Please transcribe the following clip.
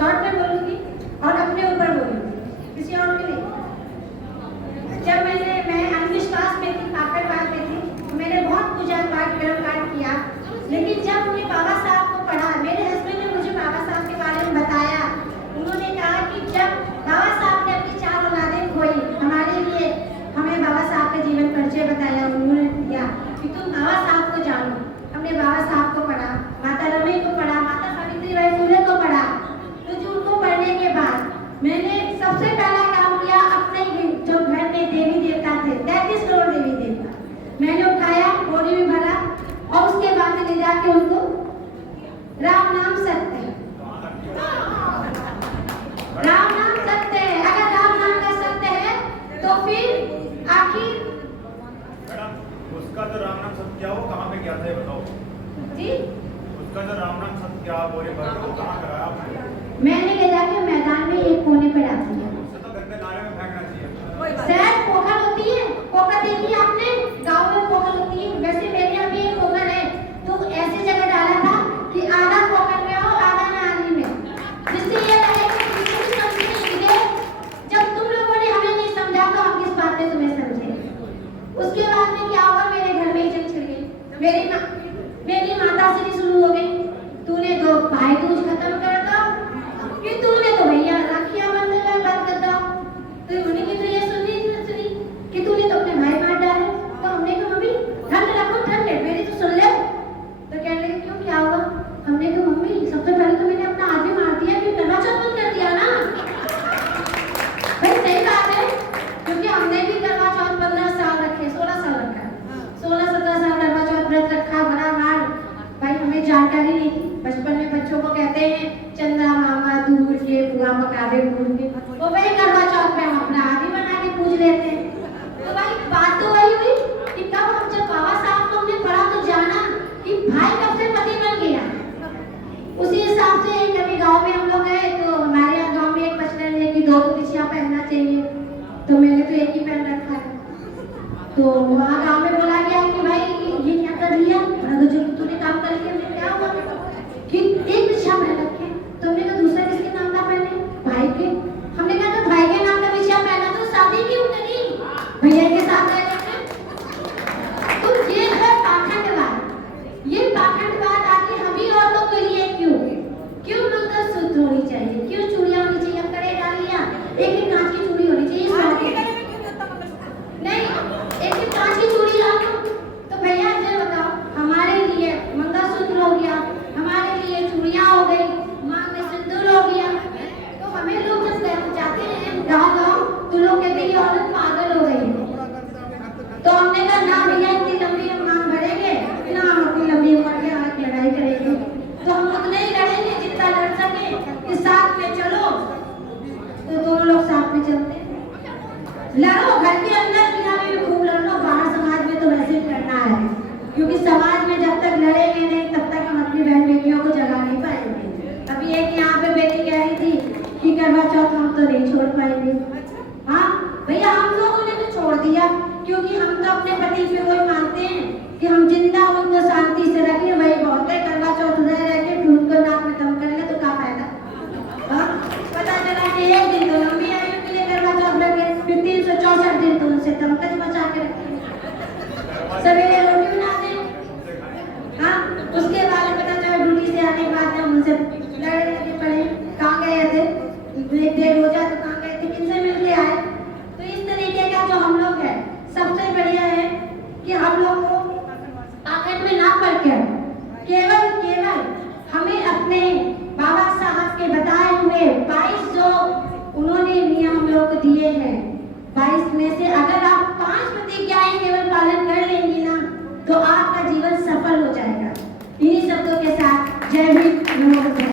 Short में बोलूंगी और अपने ऊपर बोलूंगी, किसी और के नहीं। जब मैं अंधविश्वास में थी, पाखंडवाद में थी, मैंने बहुत पूजा पाठ कर्म कांड किया, लेकिन जब हमने बाबा साहब को पढ़ा, मेरे हस्बैंड ने मुझे बाबा साहब के बारे में बताया। उन्होंने कहा कि जब बाबा साहब ने अपनी 4 औलादें खोई, हमारे लिए हमें बाबा साहब का जीवन परिचय बताया, उन्होंने दिया कि तुम बाबा साहब को जानो। हमने बाबा साहब को पढ़ा, माता रमई को पढ़ा, माता सावित्रीबाई फुले को पढ़ा। तो जो उनको पढ़ने के बाद मैंने सबसे पहला काम किया, अपने जो घर में देवी देवता थे, 33 करोड़ देवी देवता, मैंने उठाया, बोरी में भरा और उसके बाद में ले जाके उनको राम नाम सत्य है, राम नाम सत्य है। अगर राम नाम का सत्य है तो फिर आखिर उसका जो राम नाम सत्य क्या वो कहाँ पे क्या था बताओ जी। उसका जो राम नाम सत्य क्या बोले भर वो कहाँ कराया आपने? मैंने ले जाके मैदान में एक कोने पे डाल दिया। उससे तो गंदे नाले में फेंकना चाहिए। सर पोखर होती है, पोखर देखी आपने, गांव में पोखर होती है, वैसे मेरे यहाँ भी एक पोखर है, तो ऐसी जगह डाला था कि आधा पोखर में हो आधा नाली में, जिससे ये लगे कि किसी भी समझे। जब तुम लोगों ने हमें नहीं समझा तो हम किस बात पे तुम्हें समझे। उसके बाद में क्या हुआ, मेरे घर में जंग छिड़ गई, मेरी माता से भी शुरू हो गई, तूने तो भाई दूज खत्म कर दो, कि तूने तो भैया राखियां बंधना बंद कर दो। तो उन्होंने की तो ये सुनी कि तूने तो अपने भाई मार डाले। तो हमने कहा मम्मी ठंड रखो, ठंड है मेरी तो सुन ले। तो कहने लगे क्यों, क्या हुआ? हमने कहा मम्मी सबसे पहले तो मैंने अपना आदमी मार दिया, फिर करवा चौथ बंद कर दिया ना। भाई सही बात है, क्योंकि हमने भी करवा चौथ 15 साल रखे, 16 साल रखा, 16-17 साल करवा चौथ व्रत रखा, बड़ा मार। भाई हमें जानकारी नहीं थी, बचपन में बच्चों को कहते हैं चंदा मामा दूर के बुआ पकावे भूल के, वो वही करवा चौथ पे हम अपना आदि बना के पूज लेते हैं। तो भाई बात तो वही हुई कि तब हम जब बाबा साहब को हमने पढ़ा तो जाना कि भाई कब से पति बन गया। उसी हिसाब से कभी गांव में हम लोग गए तो हमारे यहाँ गांव में एक प्रचलन है कि 2 बिछिया पहनना चाहिए, तो मैंने तो एक ही पहन रखा है। तो वहाँ गांव में बोला गया कि भाई ये क्या कर लिया, जो तूने काम कर लिया, क्या हुआ कि एक बिछिया पहन रखे, तुमने तो दूसरा किसके नाम का पहने, भाई के। हमने कहा तो भाई के नाम का बिछिया पहना तो शादी क्यों करी, भैया के साथ रह करके। तो ये है पाखंडवाद। ये पाखंडवाद आखिर हम ही औरतों के लिए क्यों मंगलसूत्र होनी चाहिए, क्यों चूड़ियां होनी चाहिए, करे डाल लिया, एक कांच की चूड़ी होनी चाहिए, नहीं एक कांच की चूड़ी ला लो। तो भैया ये बताओ, हमारे लिए मंगलसूत्र हो गया, हमारे लिए चूड़ियां हो गई, मांग में सिंदूर हो गया। तो हमें लोग जब जाते हैं गाँव तो लोग कहते हैं ये औरत पागल हो गई है। तो हमने कहा ना भैया इतनी लंबी हम मांग भरेंगे ना, हम अपनी लंबी उम्र के आगे लड़ाई करेंगे। तो हम उतना ही लड़ेंगे जितना लड़ सके, कि साथ में चलो। तो दोनों लोग साथ में चलते हैं, लड़ो घर के अंदर दुनिया में खूब लड़ो, बाहर समाज में तो वैसे भी लड़ना है, क्योंकि समाज में जब तक लड़ेंगे नहीं तब तक हम अपनी बहन बेटियों को जगा नहीं पाएंगे। अभी एक यहाँ पे बेटी कह रही थी कि करवा चौथ हम तो नहीं छोड़ पाएंगे। हाँ भैया हम लोगों ने तो छोड़ दिया, क्योंकि हम तो अपने पति पे वही मानते हैं कि हम जिंदा उनको शांति से रखें, वही बहुत है। करवा चौथ रह के फिर उनको नाक में दम कर ले तो क्या फायदा। पता चला कि एक दिन तो लंबी आयु के लिए करवा चौथ रखे, फिर 364 दिन तो उनसे दमकच बचा के रखें, सवेरे रोटी बना दें। हाँ उसके बाद पता चला ड्यूटी से आने के बाद हम उनसे लड़ने लगे पड़े, कहाँ गए थे, एक डेढ़ रोजा तो कहाँ गए थे, किनसे मिल के आए। तो इस तरीके का जो हम लोग है, सबसे बढ़िया है कि हम लोग को आखिर में ना पढ़कर केवल हमें अपने बाबा साहब के बताए हुए 22 जो उन्होंने नियम हम लोग को दिए हैं, 22 में से अगर आप 5